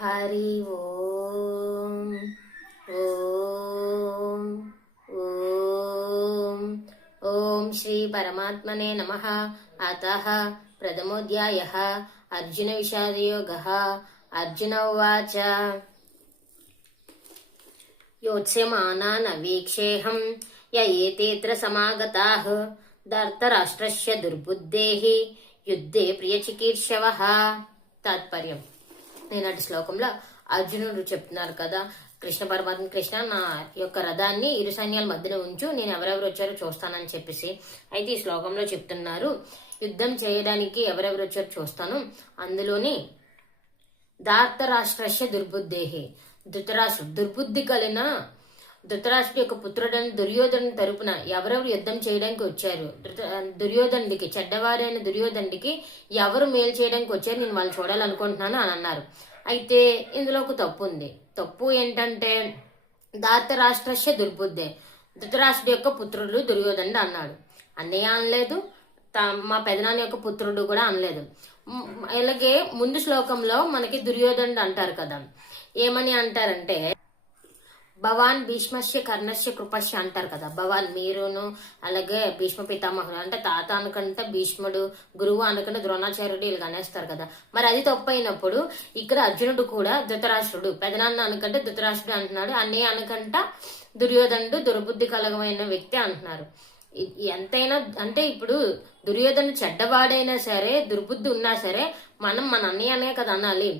హరి ఓం ఓం ఓం ఓం శ్రీ పరమాత్మనే నమః. అతః ప్రథమోధ్యాయః అర్జున విషాదయోగః. అర్జున ఉవాచ యోత్స్యమానాన్ వీక్షేహం య ఏతేత్ర సమాగతాః ధర్తరాష్ట్రస్య దుర్బుద్ధేః యుద్ధే ప్రియచికీర్షవః. తాత్పర్యం: నేనాటి శ్లోకంలో అర్జునుడు చెప్తున్నారు కదా, కృష్ణ నా యొక్క రథాన్ని ఇరు సైన్యాల మధ్యన ఉంచు, నేను ఎవరెవరు వచ్చారో చూస్తానని చెప్పేసి. అయితే ఈ శ్లోకంలో చెప్తున్నారు, యుద్ధం చేయడానికి ఎవరెవరు వచ్చారో చూస్తాను. అందులోని ధార్తరాష్ట్రస్య దుర్బుద్ధేహి, దుర్బుద్ధి కలిగిన ధృతరాష్ట్ర యొక్క పుత్రుడని దుర్యోధను తరపున ఎవరెవరు యుద్ధం చేయడానికి వచ్చారు, దుర్యోధనుడికి చెడ్డవారైన దుర్యోధనుడికి ఎవరు మేలు చేయడానికి వచ్చారు, నేను వాళ్ళు చూడాలనుకుంటున్నాను అని అన్నారు. అయితే ఇందులో ఒక తప్పు ఉంది. తప్పు ఏంటంటే ధార్తరాష్ట్రస్య దుర్బుద్ధే, ధృతరాష్ట్రుడి యొక్క పుత్రుడు దుర్యోధనుడు అన్నాడు. అన్నయ్య అనలేదు, మా పెదనాన్న యొక్క పుత్రుడు కూడా అనలేదు. అలాగే ముందు శ్లోకంలో మనకి దుర్యోధనుడు అంటారు కదా, ఏమని అంటారంటే భవాన్ భీష్మస్య కర్ణస్య కృపస్య అంటారు కదా. భవాన్ మీరును, అలాగే భీష్మ పితామహుడు అంటే తాత అనుకుంటే భీష్ముడు, గురువు అనుకుంటే ద్రోణాచార్యుడు వీళ్ళు అనేస్తారు కదా. మరి అది తప్పు అయినప్పుడు ఇక్కడ అర్జునుడు కూడా ధృతరాష్ట్రుడు, పెదనాన్న అనుకుంటే ధృతరాష్ట్రుడు అంటున్నాడు, అన్నయ్య అనుకంట దుర్యోధనుడు దుర్బుద్ధి కలగమైన వ్యక్తి అంటున్నారు. ఎంతైనా అంటే ఇప్పుడు దుర్యోధను చెడ్డవాడైనా సరే, దుర్బుద్ధి ఉన్నా సరే మనం మన అన్నయ్యనే కదా అనాలి.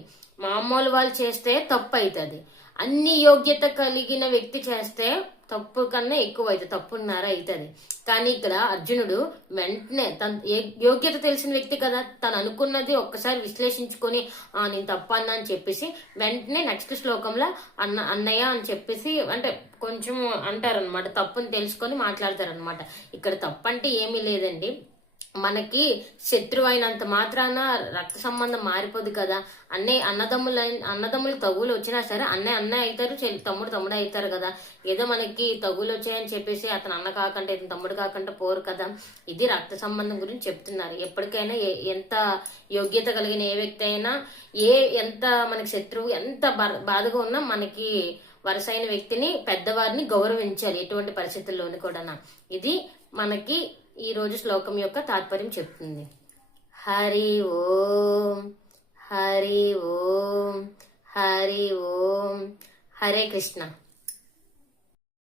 మామూలు వాళ్ళు చేస్తే తప్పు అవుతుంది. అన్ని యోగ్యత కలిగిన వ్యక్తి చేస్తే తప్పు కన్నా ఎక్కువ అవుతుంది, తప్పున్నర అవుతుంది. కానీ ఇక్కడ అర్జునుడు వెంటనే తన యోగ్యత తెలిసిన వ్యక్తి కదా, తను అనుకున్నది ఒక్కసారి విశ్లేషించుకొని నేను తప్పు అన్నా అని చెప్పేసి వెంటనే నెక్స్ట్ శ్లోకంలో అన్నయ్య అని చెప్పేసి అంటే కొంచెం అంటారనమాట, తప్పుని తెలుసుకొని మాట్లాడతారనమాట. ఇక్కడ తప్పు అంటే ఏమీ లేదండి. మనకి శత్రువు అయినంత మాత్రాన రక్త సంబంధం మారిపోదు కదా. అన్నదమ్ములు తగులు వచ్చినా సరే అన్నయ్య అవుతారు, తమ్ముడు అవుతారు కదా. ఏదో మనకి తగులు వచ్చాయని చెప్పేసి అతను అన్న కాకుండా ఇతను తమ్ముడు కాకుండా పోరు కదా. ఇది రక్త సంబంధం గురించి చెప్తున్నారు. ఎప్పటికైనా ఎంత యోగ్యత కలిగిన ఏ వ్యక్తి అయినా ఎంత మనకి శత్రువు ఎంత బాధగా ఉన్నా మనకి వరుసైన వ్యక్తిని, పెద్దవారిని గౌరవించాలి ఎటువంటి పరిస్థితుల్లోని కూడా. ఇది మనకి ఈ రోజు శ్లోకం యొక్క తాత్పర్యం చెప్తుంది. హరి ఓం హరి ఓం హరి ఓం. హరే కృష్ణ.